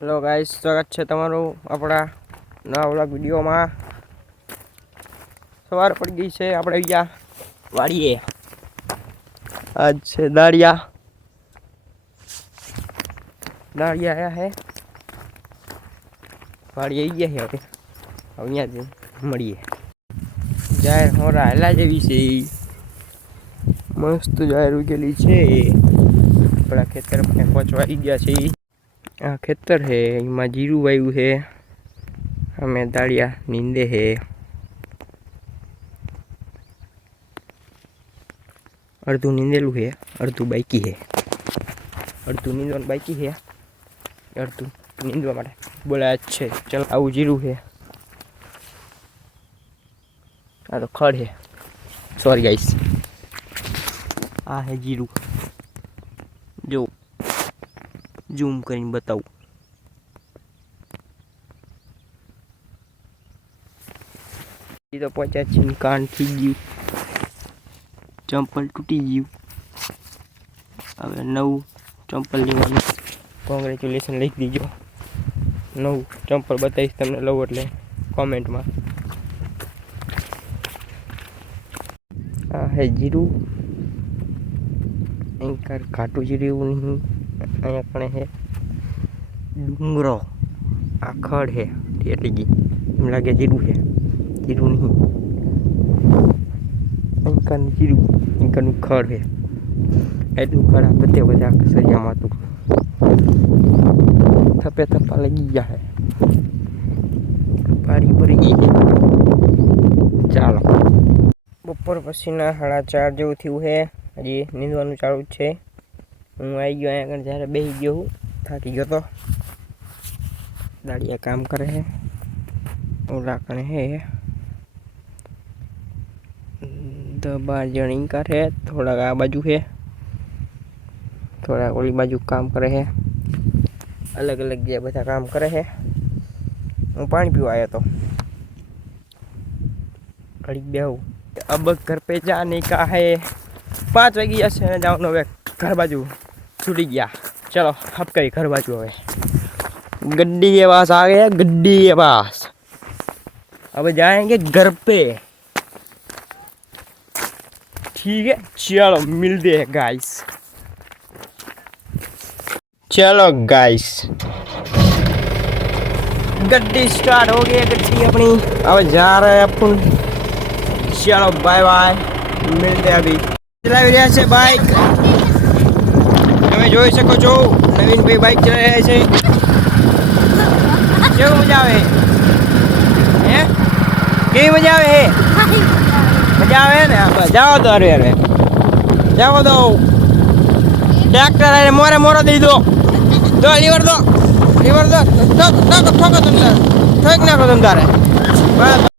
Hello guys, સ્વાગત છે તમારું આપણા નવા વ્લોગ વિડીયોમાં. સવાર પડી ગઈ છે, આપણે ગયા વાડીએ. આજ છે દાળિયા આવ્યા હે વાડી આવી ગયા છે. હવે અહીંયાથી મળીએ. જાહેર હોરા હેલા જેવી છે, મસ્ત જાહેર ઉગેલી છે. આપણા ખેતર પહોંચવા આવી ગયા છે. આ ખેતર है, એમાં જીરું વાવ્યું है. અમે દાળિયા નીંદે है. અડધું નીંદેલું है, અડધું બાકી है. અડધું નીંદવાનું બાકી है, અડધું નીંદવા માટે બોલાય છે. ચાલ, આવું જીરું है. આ તો ખડ है, સોરી ગાઈસ. આ है જીરું. જો ઝૂમ કરીને બતાવું. એ તો પહોંચ્યા છે, કાન થઈ ગયું, ચંપલ તૂટી ગયું. હવે નવું ચંપલ લેવાનું. કોંગ્રેચ્યુલેશન લખી દીજો. નવું ચંપલ બતાવીશ તમને લઉં એટલે કોમેન્ટમાં. આ હે જીરું. અહીં ઘાટું જીરું એવું નહીં. અહીંયા પણ હે ડુંગરો. આ ખડ હે એટલે ગઈ એમ લાગે જીરું છે, જીરું નહીં. અહીંકાનું જીરું, અહીંકાનું ખડ છે. એટલું ખડ આ બધા સરિયામાં હતું. થપે થપ્પા લગી ગયા છે, પારી ભરી ગઈ છે. ચાલો, બપોર પછીના 4:30 જેવું થયું છે. હજી નીંદવાનું ચાલુ જ છે. હું આવી ગયો અહીંયા આગળ. જ્યારે બેસી ગયો હું, થાકી ગયો તો. દાડિયા કામ કરે છે. ઓલા કણે હે 12 જણ ઇન્કાર છે. થોડાક આ બાજુ છે, થોડાક ઓલી બાજુ કામ કરે છે. અલગ અલગ જે બધા કામ કરે છે. હું પાણી પીવા આવ્યો હતો. ઘડીક બેહું. अब घर पे जाने का है. 5 वागी जैसे जाओ હવે घर बाजू छूटी गया. चलो अब कहीं घर बाजू હવે गड्डी के पास आ गए. गड्डी के पास अब जाएंगे घर पे. ठीक है, चलो मिलते हैं गाइस. चलो गाइस, गड्डी स्टार्ट हो गई. गड्डी अपनी अब जा रहे हैं अपन. चलो बाय बाय, मिलते हैं अभी. ચલાવી રહ્યા છે બાઇક. તમે જોઈ શકો છો, નવીનભાઈ બાઇક ચલાવી રહ્યા છે. કેવું મજા આવે હે? કેવી મજા આવે હે? મજા આવે ને? જાઓ તો અરે અરે જાઓ તો. ટ્રેક્ટર અરે મોરે મોરો દઈ દો. દો લીવર દો, લીવર દો. ઠોકો તમે તારે, ઠોક નાખો તમે તારે. બસ.